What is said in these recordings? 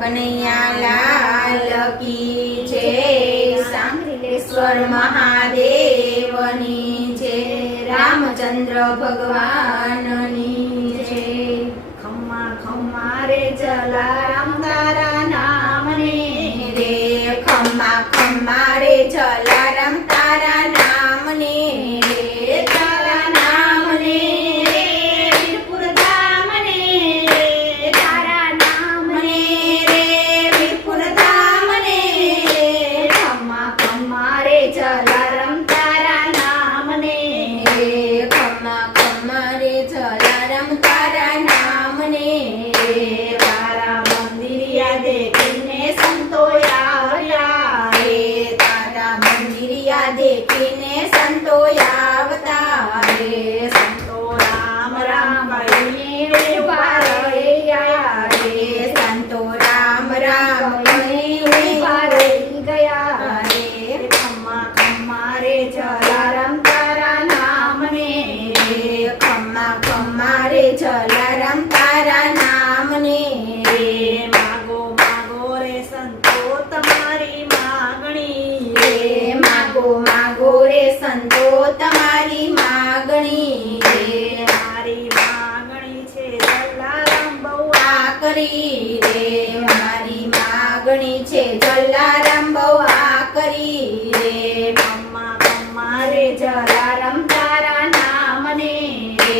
કનૈયા લાલ કી જય, સાંગલીલેશ્વર મહાદેવની જય, રામચંદ્ર ભગવાનની જય। ખમ્મા ખમ્મા રે જલારામ તારા નામને રે ખમ્મા ખમ્મા રે જલારામ તારા નામને રે, તારા નામને રે, વીરપુર ધામને રે તારા નામને રે, વીરપુર ધામને રે, ખમ્મા ખમ્મા રે જલારામ તારા નામને રે ખમ્મા ખમ્મા રે જલારામ તારા નામને રે, તારા મંદિરિયા દેખીને સંતો આવ્યા રે, તારા મંદિરિયા દેખીને સંતો આવતા રે, સંતો રામ રામ કહીને ઉભા રહ્યા રે, સંતો રામ રામ કહીને ઉભા રહી ગયા રે, ખમ્મા ખમ્મા રે જલારામ તારા નામને રે ખમ્મા ખમ્મા રે જલારામ તારા નામને રે, માગો માગો રે સંતો તમારી માગણી રે માગો માગો રે સંતો તમારી માગણી રે, મારી માગણી છે જલારામ બહુ આકરી રે, મારી માગણી છે જલારામ બહુ આકરી રે, ખમ્મા ખમ્મા રે જલારામ તારા નામને રે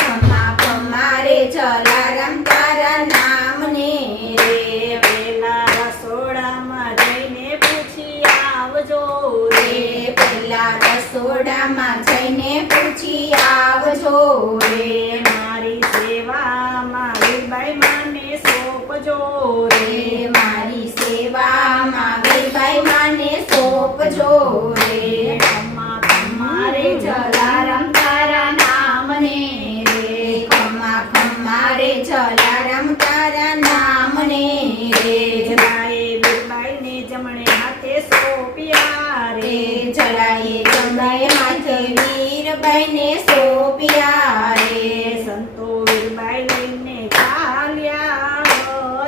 ખમ્મા ખમ્મા રે જલારામ તારા નામને રે, પેલા રસોડામાં જઈને પૂછી આવજો રે પેલા રસોડામાં જઈને પૂછી આવજો રે, મારી સેવામાં વીરબાઈ માને સોંપજો રે મારી સેવામાં વીરબાઈ માને સોંપજો રે, ખમ્મા ખમ્મા રે જલારામ તારા નામને રે ખમ્મા ખમ્મા રે જલારામ તારા નામને રે, જલાએ વીરબાઈને જમણે હાથે સોંપ્યા રે રે જલાએ જમણે માથે વીરબાઈને સોંપ્યા રે, સંતો વીરબાઈ લઈને ચાલ્યા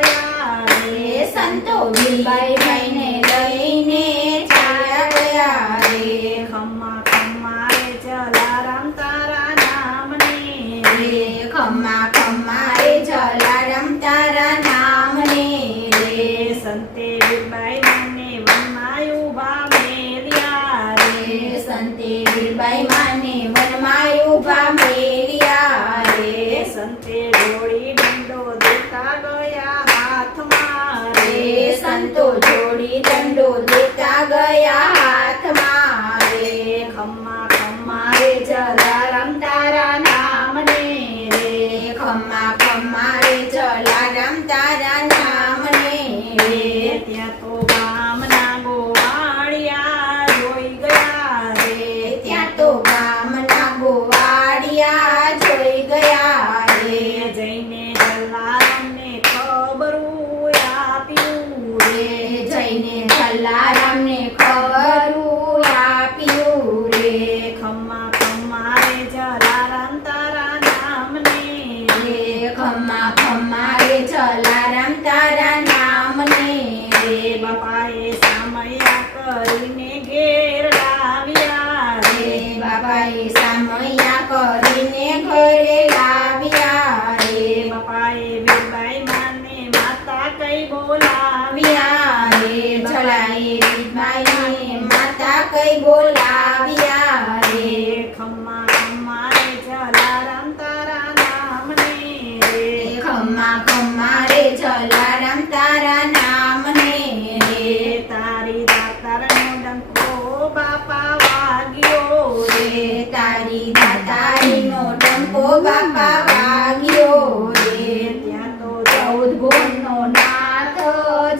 ગયા રે સંતો વીરબાઈ ભાઈને લઈને ચાલ્યા ગયા રે, ખમ્મા ખમ્મા રે જલારામ તારા નામને રે ખમ્મા ખમ્મા રે જલારામ તારા નામને રે, સંતે વીરબાઈ મને વનમાં ઊભા મેલ્યા રે સંતે વીરબાઈ માને વનમાં ઊભા મેલ્યા રે, સંતે જોડી દંડો દેતા ગયા હાથમાં રે સંતો જોડી દંડો દેતા ગયા હાથમાં રે, ખમ્મા ખમ્મા રે જલારામ તારા નામને રે ખમ્મા ખમ્મા રે જલારામ તારા નામને રે, ત્યાં તો ગામના ગોવાળિયા જોઈ ગયા રે ત્યાં તો ગામના ગોવાળિયા જોઈ ગયા રે, જઈને જલારામને ખબરું આપ્યું રે જઈને જલારામને ખબરું આપ્યું રે, ખમ્મા ખમ્મા રે જલારામ તારા નામને રે ખમ્મા ખમ્મા રે જલારામ તારા નામને રે, બાપાએ સામયા કરીને ઘેર લાવ્યા રે બાબાએ સામૈયા કરીને ઘરે લાવ્યા રે, બાપાએ વીરબાઈ માને માતા કઈ બોલાવ્યા આવ્યા રે જલાએ વીરબાઈને માતા કઈ બોલાવ્યા રે, ખમ્મા ખમ્મા રે જલારામ તારા નામને રે ખમ્મા ખમ્મા રે જલારામ તારા નામને રે, તારી દાતારનો ડંકો બાપા વાગ્યો રે તારી દાતારીનો ડંકો બાપા વાગ્યો રે, ત્યાં તો 14 ભુવનનો નાથ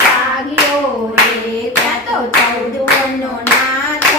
જાગ્યો રે, ત્યાં તો 14 ભુવનનો નાથ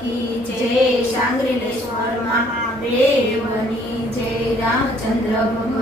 કી જય, સાંગરીલેશ્વર મહાદેવની જય, રામચંદ્ર ભગવાન